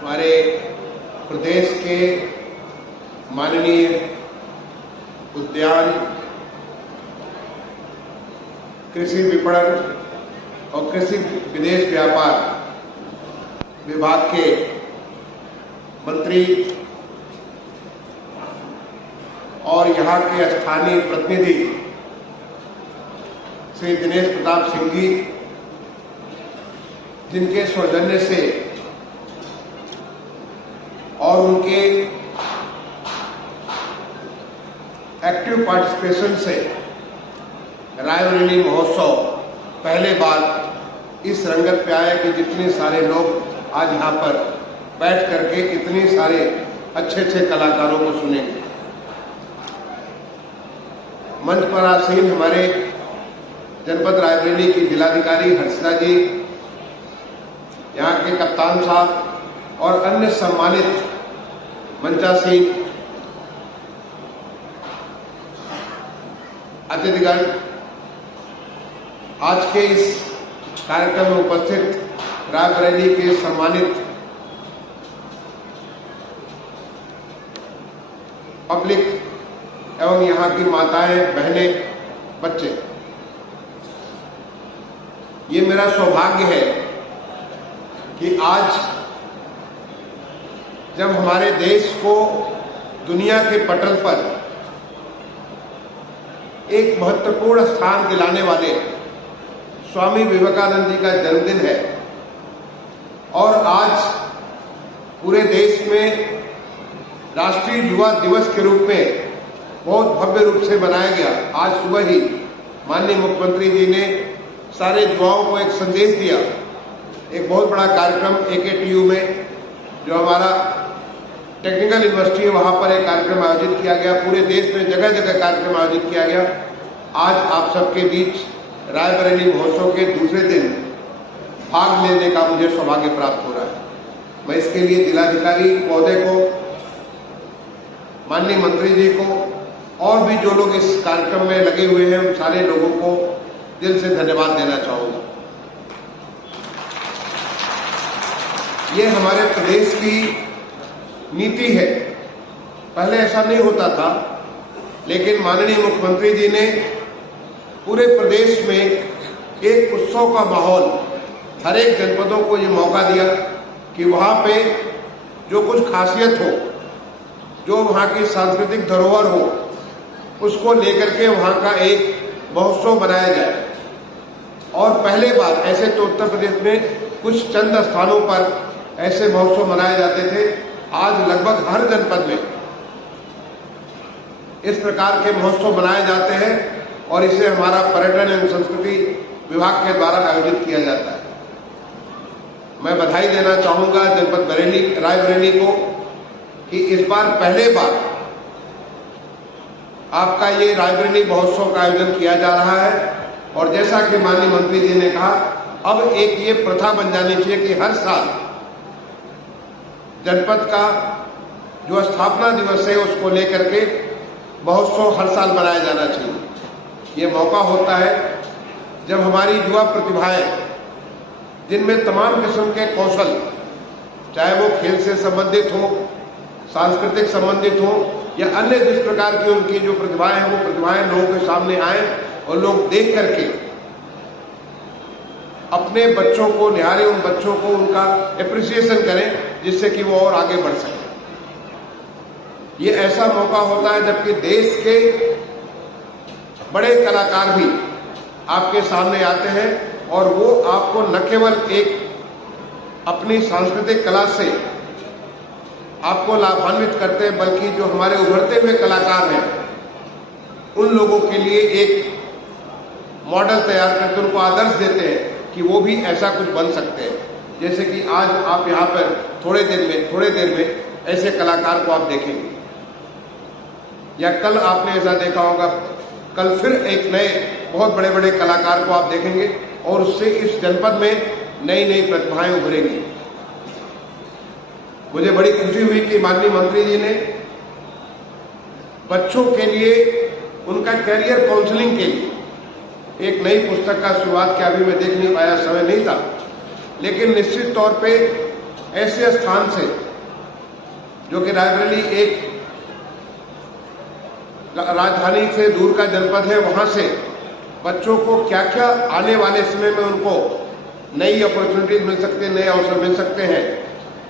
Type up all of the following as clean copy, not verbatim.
हमारे प्रदेश के माननीय उद्यान, कृषि विपणन और कृषि विदेश व्यापार विभाग के मंत्री और यहाँ के स्थानीय प्रतिनिधि श्री दिनेश प्रताप सिंह जी, जिनके सौजन्य से और उनके एक्टिव पार्टिसिपेशन से रायबरेली महोत्सव पहले बार इस रंगत पे आया कि जितने सारे लोग आज यहाँ पर बैठ करके इतने सारे अच्छे अच्छे कलाकारों को सुनेंगे। मंच पर आसीन हमारे जनपद रायबरेली की जिलाधिकारी हर्षिता जी, यहाँ के कप्तान साहब और अन्य सम्मानित मंचासीन अतिथिगण, आज के इस कार्यक्रम में उपस्थित रायबरेली के सम्मानित पब्लिक एवं यहाँ की माताएं, बहनें, बच्चे, ये मेरा सौभाग्य है कि आज जब हमारे देश को दुनिया के पटल पर एक महत्वपूर्ण स्थान दिलाने वाले स्वामी विवेकानंद जी का जन्मदिन है और आज पूरे देश में राष्ट्रीय युवा दिवस के रूप में बहुत भव्य रूप से मनाया गया। आज सुबह ही माननीय मुख्यमंत्री जी ने सारे युवाओं को एक संदेश दिया। एक बहुत बड़ा कार्यक्रम AKTU में, जो हमारा टेक्निकल यूनिवर्सिटी है, वहां पर एक कार्यक्रम आयोजित किया गया। पूरे देश में जगह जगह कार्यक्रम आयोजित किया गया। आज आप सबके बीच रायबरेली महोत्सव के दूसरे दिन भाग लेने का मुझे सौभाग्य प्राप्त हो रहा है। मैं इसके लिए जिलाधिकारी महोदय को, माननीय मंत्री जी को और भी जो लोग इस कार्यक्रम में लगे हुए हैं उन सारे लोगों को दिल से धन्यवाद देना चाहूंगा। ये हमारे प्रदेश की नीति है। पहले ऐसा नहीं होता था, लेकिन माननीय मुख्यमंत्री जी ने पूरे प्रदेश में एक उत्सव का माहौल, हर एक जनपदों को ये मौका दिया कि वहाँ पे जो कुछ खासियत हो, जो वहाँ की सांस्कृतिक धरोहर हो, उसको लेकर के वहाँ का एक महोत्सव बनाया जाए। और पहले बार ऐसे तो उत्तर प्रदेश में कुछ चंद स्थानों पर ऐसे महोत्सव मनाए जाते थे। आज लगभग हर जनपद में इस प्रकार के महोत्सव मनाए जाते हैं और इसे हमारा पर्यटन एवं संस्कृति विभाग के द्वारा आयोजित किया जाता है। मैं बधाई देना चाहूंगा जनपद रायबरेली को कि इस बार पहले बार आपका ये रायबरेली महोत्सव का आयोजन किया जा रहा है। और जैसा कि माननीय मंत्री जी ने कहा, अब एक ये प्रथा बन जानी चाहिए कि हर साल जनपद का जो स्थापना दिवस है उसको लेकर के महोत्सव हर साल मनाया जाना चाहिए। ये मौका होता है जब हमारी युवा प्रतिभाएं, जिनमें तमाम किस्म के कौशल, चाहे वो खेल से संबंधित हो, सांस्कृतिक संबंधित हो या अन्य जिस प्रकार की उनकी जो प्रतिभाएं हैं, वो प्रतिभाएं लोगों के सामने आए और लोग देख करके अपने बच्चों को निहारें, उन बच्चों को उनका एप्रिसिएशन करें, जिससे कि वो और आगे बढ़ सके। ये ऐसा मौका होता है जबकि देश के बड़े कलाकार भी आपके सामने आते हैं और वो आपको न केवल एक अपनी सांस्कृतिक कला से आपको लाभान्वित करते हैं, बल्कि जो हमारे उभरते हुए कलाकार हैं उन लोगों के लिए एक मॉडल तैयार करके उनको आदर्श देते हैं कि वो भी ऐसा कुछ बन सकते हैं। जैसे कि आज आप यहाँ पर थोड़े देर में ऐसे कलाकार को आप देखेंगे, या कल आपने ऐसा देखा होगा, कल फिर एक नए बहुत बड़े बड़े कलाकार को आप देखेंगे और उससे इस जनपद में नई नई प्रतिभाएं उभरेंगी। मुझे बड़ी खुशी हुई कि माननीय मंत्री जी ने बच्चों के लिए उनका कैरियर काउंसलिंग के लिए एक नई पुस्तक का शुरुआत किया। अभी मैं देख नहीं पाया, समय नहीं था, लेकिन निश्चित तौर पे ऐसे स्थान से जो कि रायबरेली एक राजधानी से दूर का जनपद है, वहां से बच्चों को क्या क्या आने वाले समय में उनको नई अपॉर्चुनिटीज मिल सकते हैं, नए अवसर मिल सकते हैं,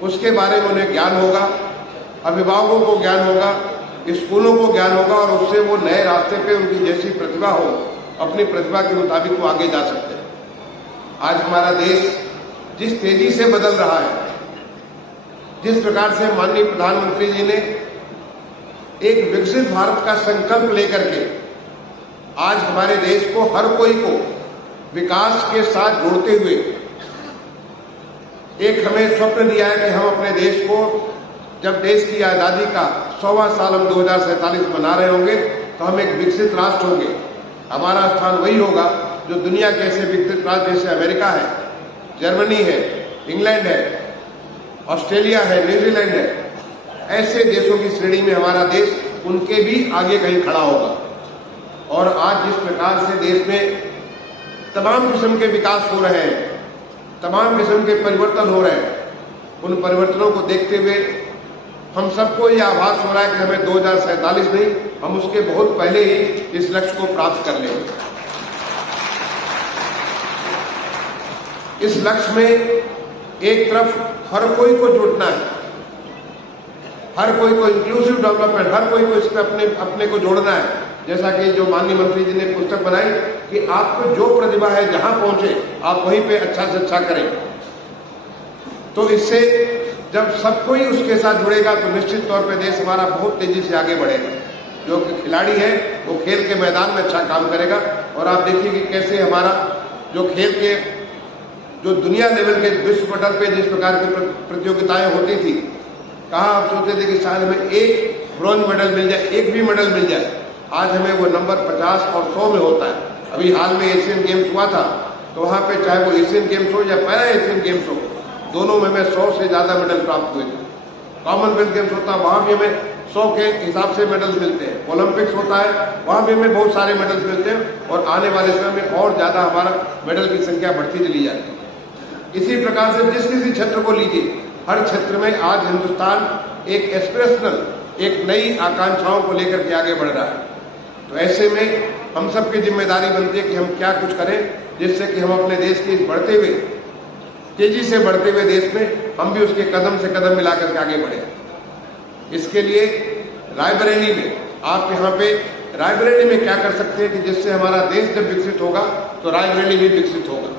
उसके बारे में उन्हें ज्ञान होगा, अभिभावकों को ज्ञान होगा, स्कूलों को ज्ञान होगा और उससे वो नए रास्ते पे उनकी जैसी प्रतिभा हो, अपनी प्रतिभा के मुताबिक वो आगे जा सकते हैं। आज हमारा देश जिस तेजी से बदल रहा है, जिस प्रकार से माननीय प्रधानमंत्री जी ने एक विकसित भारत का संकल्प लेकर के आज हमारे देश को, हर कोई को विकास के साथ जोड़ते हुए एक हमें स्वप्न दिया है कि हम अपने देश को, जब देश की आजादी का 100वां साल हम 2047 मना रहे होंगे, तो हम एक विकसित राष्ट्र होंगे। हमारा स्थान वही होगा जो दुनिया के ऐसे विकसित राष्ट्र जैसे अमेरिका है, जर्मनी है, इंग्लैंड है, ऑस्ट्रेलिया है, न्यूजीलैंड है, ऐसे देशों की श्रेणी में हमारा देश उनके भी आगे कहीं खड़ा होगा। और आज जिस प्रकार से देश में तमाम किस्म के विकास हो रहे हैं, तमाम किस्म के परिवर्तन हो रहे हैं, उन परिवर्तनों को देखते हुए हम सबको यह आभास हो रहा है कि हमें 2047 नहीं, हम उसके बहुत पहले ही इस लक्ष्य को प्राप्त कर लेंगे। इस लक्ष्य में एक तरफ हर कोई को जुटना है, हर कोई को इंक्लूसिव डेवलपमेंट, हर कोई को इसमें अपने को जोड़ना है। जैसा कि जो माननीय मंत्री जी ने पुस्तक बनाई कि आपको जो प्रतिभा है जहां पहुंचे आप वहीं पे अच्छा से अच्छा करें, तो इससे जब सब कोई उसके साथ जुड़ेगा तो निश्चित तौर पे देश हमारा बहुत तेजी से आगे बढ़ेगा। जो खिलाड़ी है वो खेल के मैदान में अच्छा काम करेगा। और आप देखिए कि कैसे हमारा जो खेल के जो दुनिया लेवल के विश्व पटल पे जिस प्रकार की प्रतियोगिताएं होती थी, कहाँ आप सोचते थे कि शायद हमें एक ब्रॉन्ज मेडल मिल जाए, एक भी मेडल मिल जाए, आज हमें वो नंबर 50 और 100 में होता है। अभी हाल में एशियन गेम्स हुआ था, तो वहाँ पे चाहे वो एशियन गेम्स हो या पैरा एशियन गेम्स हो, दोनों में हमें 100 से ज्यादा मेडल प्राप्त हुए थे। कॉमनवेल्थ गेम्स होता है, वहाँ भी हमें 100 के हिसाब से मेडल्स मिलते हैं। ओलंपिक्स होता है, वहाँ भी हमें बहुत सारे मेडल्स मिलते हैं और आने वाले समय में और ज्यादा हमारा मेडल की संख्या बढ़ती चली जाती है। इसी प्रकार से जिस किसी क्षेत्र को लीजिए, हर क्षेत्र में आज हिंदुस्तान एक एस्पिरेशनल, एक नई आकांक्षाओं को लेकर के आगे बढ़ रहा है। तो ऐसे में हम सबकी जिम्मेदारी बनती है कि हम क्या कुछ करें जिससे कि हम अपने देश के इस बढ़ते हुए, तेजी से बढ़ते हुए देश में हम भी उसके कदम से कदम मिलाकर के आगे बढ़े। इसके लिए रायबरेली में, आप यहाँ पे रायबरेली में क्या कर सकते हैं कि जिससे हमारा देश जब विकसित होगा तो रायबरेली भी विकसित होगा।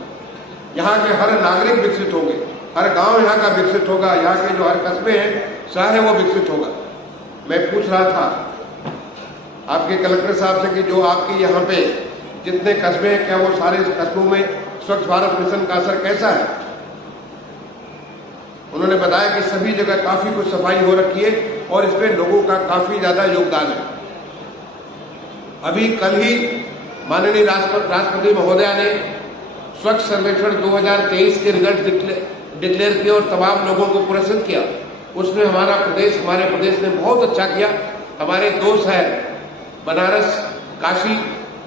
यहाँ के हर नागरिक विकसित होंगे, हर गांव यहाँ का विकसित होगा, यहाँ के जो हर कस्बे हैं, शहर है, वो विकसित होगा। मैं पूछ रहा था आपके कलेक्टर साहब से कि जो आपके यहाँ पे जितने कस्बे हैं, क्या वो सारे कस्बों में स्वच्छ भारत मिशन का असर कैसा है? उन्होंने बताया कि सभी जगह काफी कुछ सफाई हो रखी है और इसमें लोगों का काफी ज्यादा योगदान है। अभी कल ही माननीय राष्ट्रपति महोदया ने स्वच्छ सर्वेक्षण 2023 के रिजल्ट डिक्लेयर किए और तमाम लोगों को पुरस्कृत किया। उसमें हमारे प्रदेश ने बहुत अच्छा किया। हमारे 2 शहर बनारस, काशी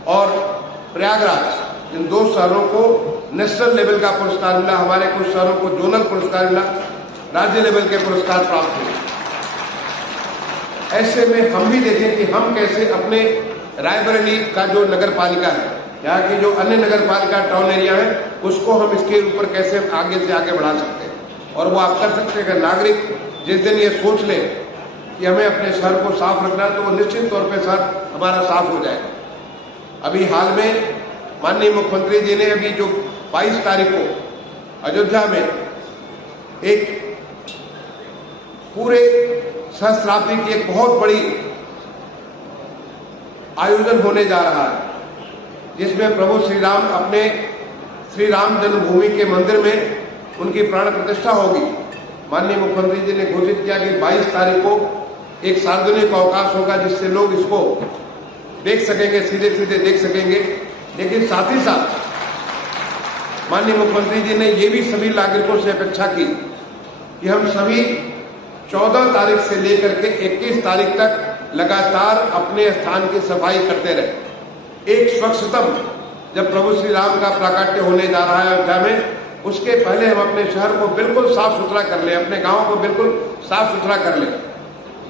और प्रयागराज, इन 2 शहरों को नेशनल लेवल का पुरस्कार मिला। हमारे कुछ शहरों को जोनल पुरस्कार मिला, राज्य लेवल के पुरस्कार प्राप्त हुए। ऐसे में हम भी देखें कि हम कैसे अपने रायबरेली का जो नगर पालिका है, यहाँ की जो अन्य नगर पालिका टाउन एरिया है, उसको हम इसके ऊपर कैसे आगे से आगे बढ़ा सकते हैं। और वो आप कर सकते हैं कि नागरिक जिस दिन ये सोच ले कि हमें अपने शहर को साफ रखना, तो वो निश्चित तौर पे शहर हमारा साफ हो जाएगा। अभी हाल में माननीय मुख्यमंत्री जी ने अभी जो 22 तारीख को अयोध्या में एक पूरे सहस्त्राब्दी की एक बहुत बड़ी आयोजन होने जा रहा है, जिसमें प्रभु श्री राम अपने श्री राम जन्मभूमि के मंदिर में उनकी प्राण प्रतिष्ठा होगी। माननीय मुख्यमंत्री जी ने घोषित किया कि 22 तारीख को एक सार्वजनिक अवकाश होगा, जिससे लोग इसको देख सकेंगे, सीधे सीधे देख सकेंगे। लेकिन साथ ही साथ माननीय मुख्यमंत्री जी ने ये भी सभी नागरिकों से अपेक्षा की कि हम सभी 14 तारीख से लेकर के 21 तारीख तक लगातार अपने स्थान की सफाई करते रहे। एक स्वच्छतम, जब प्रभु श्री राम का प्राकट्य होने जा रहा है अयोध्या में, उसके पहले हम अपने शहर को बिल्कुल साफ सुथरा कर लें, अपने गाँव को बिल्कुल साफ सुथरा कर लें।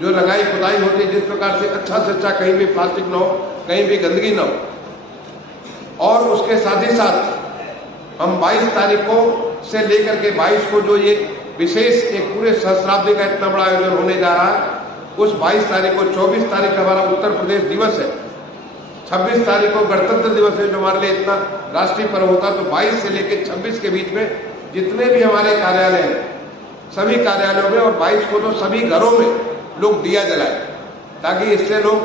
जो लगाई खुदाई होती है, जिस प्रकार से अच्छा से अच्छा कहीं भी प्लास्टिक न हो, कहीं भी गंदगी न हो। और उसके साथ ही साथ हम 22 तारीखों से लेकर के 22 को जो ये विशेष एक पूरे सहस्राब्दी का इतना बड़ा आयोजन होने जा रहा है, उस 22 तारीख को 24 तारीख हमारा उत्तर प्रदेश दिवस है, 26 तारीख को गणतंत्र दिवस है जो हमारे लिए इतना राष्ट्रीय पर्व होता है। तो 22 से लेकर 26 के बीच में जितने भी हमारे कार्यालय हैं, सभी कार्यालयों में, और 22 को तो सभी घरों में लोग दिया जलाए, ताकि इससे लोग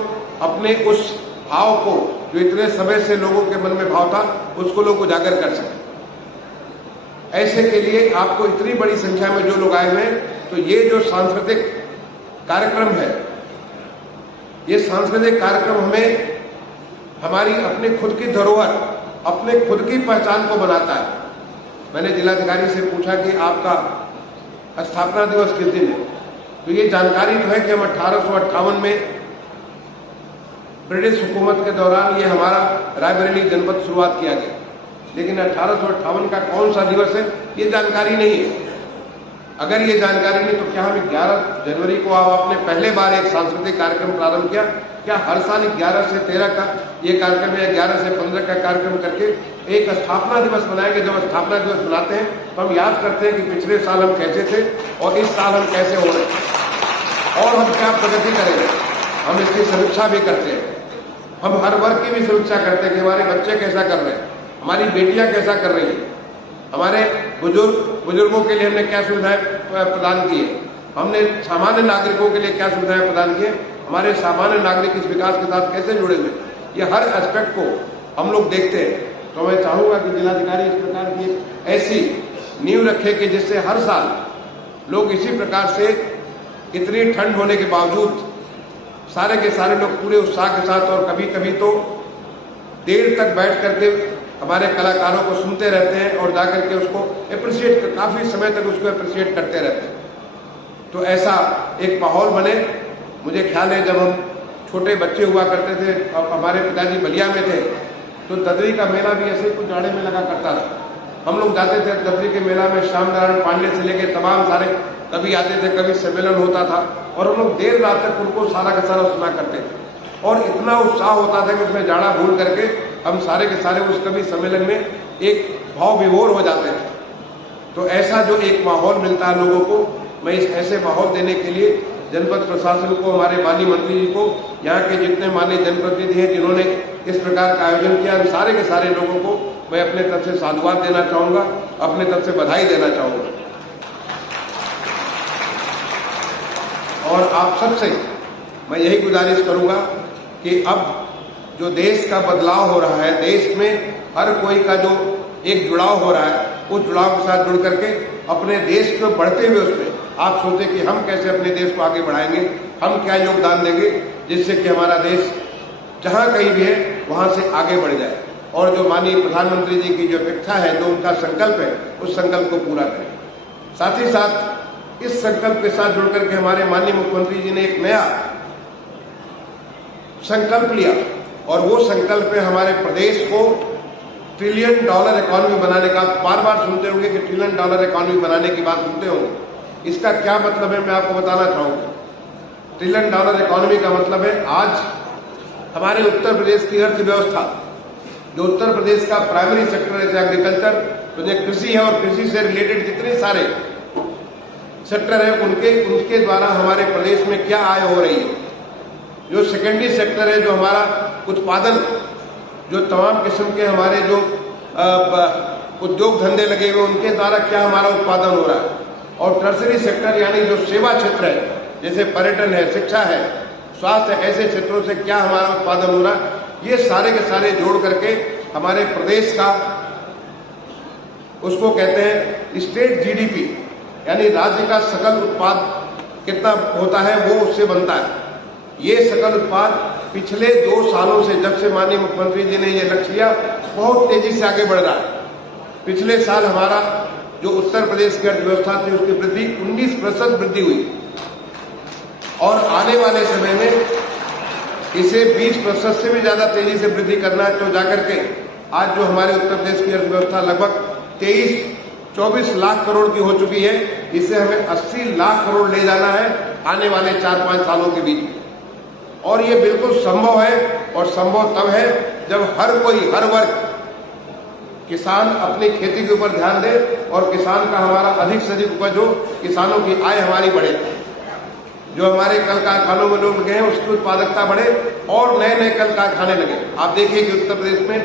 अपने उस भाव को जो इतने समय से लोगों के मन में भाव था उसको लोग उजागर कर सकें। ऐसे के लिए आपको इतनी बड़ी संख्या में जो लोग आए हुए हैं, तो ये जो सांस्कृतिक कार्यक्रम है, ये सांस्कृतिक कार्यक्रम हमें हमारी अपनी खुद की धरोहर, अपने खुद की पहचान को बनाता है। मैंने जिलाधिकारी से पूछा कि आपका स्थापना दिवस किस दिन है, तो ये जानकारी तो है कि हम 1858 में ब्रिटिश हुकूमत के दौरान ये हमारा रायबरेली जनपद शुरुआत किया गया, लेकिन 1858 का कौन सा दिवस है ये जानकारी नहीं है। अगर ये जानकारी नहीं तो क्या हम 11 जनवरी को आपने पहले बार एक सांस्कृतिक कार्यक्रम प्रारंभ किया, क्या हर साल 11 से 13 का ये कार्यक्रम या 11 से 15 का कार्यक्रम करके एक स्थापना दिवस बनाएंगे? जब स्थापना दिवस बनाते हैं तो हम याद करते हैं कि पिछले साल हम कैसे थे और इस साल हम कैसे हो रहे हैं और हम क्या प्रगति करेंगे। हम इसकी समीक्षा भी करते हैं, हम हर वर्ग की भी समीक्षा करते हैं कि हमारे बच्चे कैसा कर रहे हैं, हमारी बेटियां कैसा कर रही हैं, हमारे बुजुर्गों के लिए हमने क्या सुविधाएं प्रदान की है, हमने सामान्य नागरिकों के लिए क्या सुविधाएं प्रदान की है, हमारे सामान्य नागरिक इस विकास के साथ कैसे जुड़े हुए, ये हर एस्पेक्ट को हम लोग देखते हैं। तो मैं चाहूंगा कि जिलाधिकारी इस प्रकार की ऐसी नींव रखे कि जिससे हर साल लोग इसी प्रकार से इतनी ठंड होने के बावजूद सारे के सारे लोग पूरे उत्साह के साथ, और कभी कभी तो देर तक बैठ करके हमारे कलाकारों को सुनते रहते हैं और जाकर के उसको अप्रिशिएट, काफी समय तक उसको अप्रिशिएट करते रहते हैं। तो ऐसा एक माहौल बने। मुझे ख्याल है जब हम छोटे बच्चे हुआ करते थे, अब हमारे पिताजी बलिया में थे, तो ददरी का मेला भी ऐसे कुछ जाड़े में लगा करता था। हम लोग जाते थे ददरी के मेला में, श्याम नारायण पांडे से लेकर तमाम सारे कभी आते थे, कभी सम्मेलन होता था, और हम लोग देर रात तक उनको सारा का सारा सुना करते थे और इतना उत्साह होता था कि उसमें जाड़ा भूल करके हम सारे के सारे उस कवि सम्मेलन में एक भाव विभोर हो जाते थे। तो ऐसा जो एक माहौल मिलता है लोगों को, मैं इस ऐसे माहौल देने के लिए जनपद प्रशासन को, हमारे माननीय मंत्री जी को, यहाँ के जितने माननीय जनप्रतिनिधि हैं जिन्होंने इस प्रकार का आयोजन किया, उन सारे के सारे लोगों को मैं अपने तरफ से साधुवाद देना चाहूंगा, अपने तरफ से बधाई देना चाहूंगा। और आप सबसे मैं यही गुजारिश करूंगा कि अब जो देश का बदलाव हो रहा है, देश में हर कोई का जो एक जुड़ाव हो रहा है, उस जुड़ाव के साथ जुड़ करके अपने देश को बढ़ते हुए उसमें आप सोचें कि हम कैसे अपने देश को आगे बढ़ाएंगे, हम क्या योगदान देंगे जिससे कि हमारा देश जहां कहीं भी है वहां से आगे बढ़ जाए, और जो माननीय प्रधानमंत्री जी की जो अपेक्षा है, जो उनका संकल्प है, उस संकल्प को पूरा करें। साथ ही साथ इस संकल्प के साथ जुड़ करके हमारे माननीय मुख्यमंत्री जी ने एक नया संकल्प लिया, और वो संकल्प है हमारे प्रदेश को $1 ट्रिलियन इकोनॉमी बनाने का। बार बार सुनते होंगे कि $1 ट्रिलियन इकोनॉमी बनाने की बात सुनते होंगे, इसका क्या मतलब है मैं आपको बताना चाहूंगा। $1 ट्रिलियन इकोनॉमी का मतलब है आज हमारे उत्तर प्रदेश की अर्थव्यवस्था, जो उत्तर प्रदेश का प्राइमरी सेक्टर है, जैसे एग्रीकल्चर, तो जो कृषि है और कृषि से रिलेटेड जितने सारे सेक्टर है, उनके द्वारा हमारे प्रदेश में क्या आय हो रही है। जो सेकेंडरी सेक्टर है, जो हमारा उत्पादन, जो तमाम किस्म के हमारे जो उद्योग धंधे लगे हुए, उनके द्वारा क्या हमारा उत्पादन हो रहा है। और टर्सरी सेक्टर यानी जो सेवा क्षेत्र है, जैसे पर्यटन है, शिक्षा है, स्वास्थ्य, ऐसे क्षेत्रों से क्या हमारा उत्पादन हो रहा है, ये सारे के सारे जोड़ करके हमारे प्रदेश का, उसको कहते हैं स्टेट जीडीपी, यानी राज्य का सकल उत्पाद कितना होता है वो उससे बनता है। ये सकल उत्पाद पिछले 2 सालों से, जब से माननीय मुख्यमंत्री जी ने ये लक्ष्य लिया, बहुत तेजी से आगे बढ़ रहा है। पिछले साल हमारा जो उत्तर प्रदेश की अर्थव्यवस्था थी उसकी वृद्धि 19% वृद्धि हुई, और आने वाले समय में इसे 20% से भी ज्यादा तेजी से वृद्धि करना है। तो जाकर के आज जो हमारे उत्तर प्रदेश की अर्थव्यवस्था लगभग 24 लाख करोड़ की हो चुकी है। इसे हमें 80 लाख करोड़ ले जाना है आने वाले 4-5 सालों के बीच। और ये बिल्कुल संभव है, और संभव तब है जब हर कोई, हर वर्ग, किसान अपनी खेती के ऊपर ध्यान दे और किसान का हमारा अधिक से अधिक उपज हो, किसानों की आय हमारी बढ़े, जो हमारे कल कारखानों में लोग लगे हैं उसकी उत्पादकता बढ़े और नए नए कल कारखाने लगे। आप देखिए कि उत्तर प्रदेश में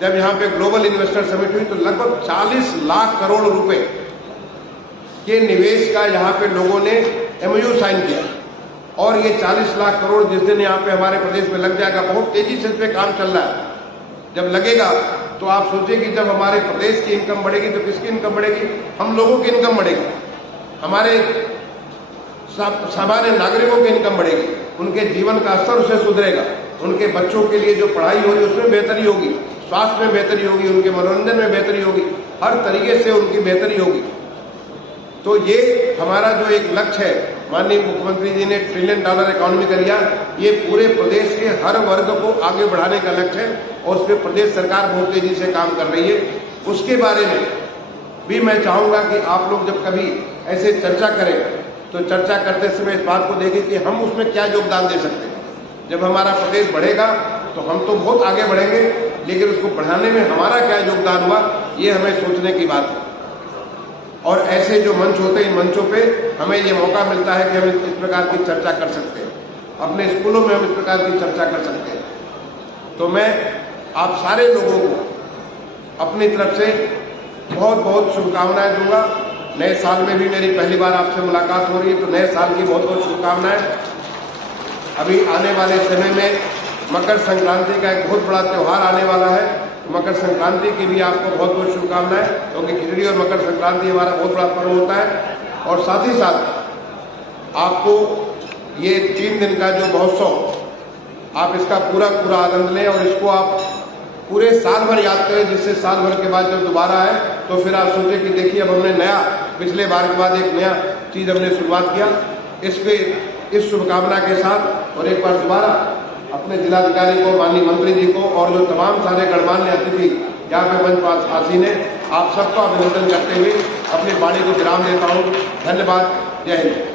जब यहाँ पे ग्लोबल इन्वेस्टर समिट हुई तो लगभग 40 लाख करोड़ रुपए के निवेश का यहाँ पे लोगों ने MOU साइन किया। और ये 40 लाख करोड़ जिस दिन यहाँ पे हमारे प्रदेश में लग जाएगा, बहुत तेजी से इस पे काम चल रहा है, जब लगेगा तो आप सोचिए कि जब हमारे प्रदेश की इनकम बढ़ेगी तो किसकी इनकम बढ़ेगी? हम लोगों की इनकम बढ़ेगी, हमारे सामान्य नागरिकों की इनकम बढ़ेगी, उनके जीवन का स्तर उससे सुधरेगा, उनके बच्चों के लिए जो पढ़ाई होगी उसमें बेहतरी होगी, स्वास्थ्य में बेहतरी होगी, उनके मनोरंजन में बेहतरी होगी, हर तरीके से उनकी बेहतरी होगी। तो ये हमारा जो एक लक्ष्य है, माननीय मुख्यमंत्री जी ने $1 ट्रिलियन इकोनॉमी कर लिया, ये पूरे प्रदेश के हर वर्ग को आगे बढ़ाने का लक्ष्य है और उस पर प्रदेश सरकार बहुत तेजी से काम कर रही है। उसके बारे में भी मैं चाहूंगा कि आप लोग जब कभी ऐसे चर्चा करें तो चर्चा करते समय इस बात को देखें कि हम उसमें क्या योगदान दे सकते हैं। जब हमारा प्रदेश बढ़ेगा तो हम तो बहुत आगे बढ़ेंगे, लेकिन उसको बढ़ाने में हमारा क्या योगदान हुआ, ये हमें सोचने की बात है। और ऐसे जो मंच होते हैं, इन मंचों पे हमें ये मौका मिलता है कि हम इस प्रकार की चर्चा कर सकते हैं, अपने स्कूलों में हम इस प्रकार की चर्चा कर सकते हैं। तो मैं आप सारे लोगों को अपनी तरफ से बहुत बहुत शुभकामनाएं दूंगा। नए साल में भी मेरी पहली बार आपसे मुलाकात हो रही है, तो नए साल की बहुत बहुत शुभकामनाएं। अभी आने वाले समय में मकर संक्रांति का एक बहुत बड़ा त्योहार आने वाला है, मकर संक्रांति की भी आपको बहुत बहुत शुभकामनाएं, क्योंकि खिचड़ी और मकर संक्रांति हमारा बहुत बड़ा पर्व होता है। और साथ ही साथ आपको ये 3 दिन का जो महोत्सव, आप इसका पूरा आनंद लें और इसको आप पूरे साल भर याद करें, जिससे साल भर के बाद जब दोबारा आए तो फिर आप सोचें कि देखिए अब हमने नया, पिछले बार के बाद एक नया चीज हमने शुरुआत किया। इस शुभकामना के साथ और एक बार दोबारा अपने जिलाधिकारी को, माननीय मंत्री जी को और जो तमाम सारे गणमान्य अतिथि यहाँ पे मंच पास आसीन है, आप सबका अभिनंदन करते हुए अपनी वाणी को विराम देता हूँ। धन्यवाद। जय हिंद।